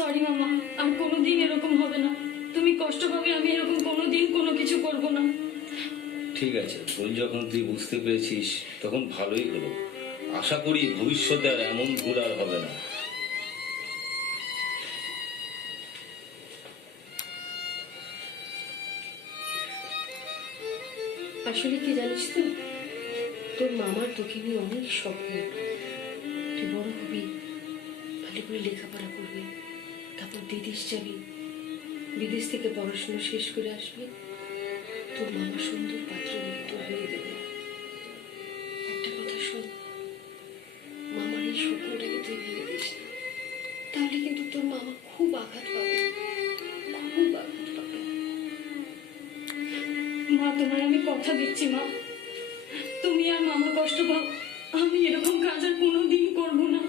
Sorry মামা, আর কোনোদিন এরকম হবে না। তুমি কষ্ট পাবে, আমি এরকম কোনোদিন কোনো কিছু করব না। ঠিক আছে, ভুল যখন তুই বুঝতে পেরেছিস তখন ভালোই হলো। আশা করি ভবিষ্যতে আর এমন ভুল আর হবে না। আসলে কি জানিস তো, তোর মামার তোকে নিয়ে অনেক স্বপ্ন। তুই বড় হবি, ভালো করে লেখাপড়া করবি, তারপর বিদেশ যাবি, বিদেশ থেকে পড়াশোনা শেষ করে আসবি, তোর মামা সুন্দর পাত্র তোর হয়ে দেবে। একটা কথা শোন, মামার এই স্বপ্নটাকে তুই ভেঙে দিস না, তাহলে কিন্তু তোর মামা খুব আঘাত পাবে, খুব আঘাত পাবে। মা, তোমার আমি কথা দিচ্ছি মা, তুমি আর মামা কষ্ট পাও, আমি এরকম কাজ আর কোনোদিন করবো না।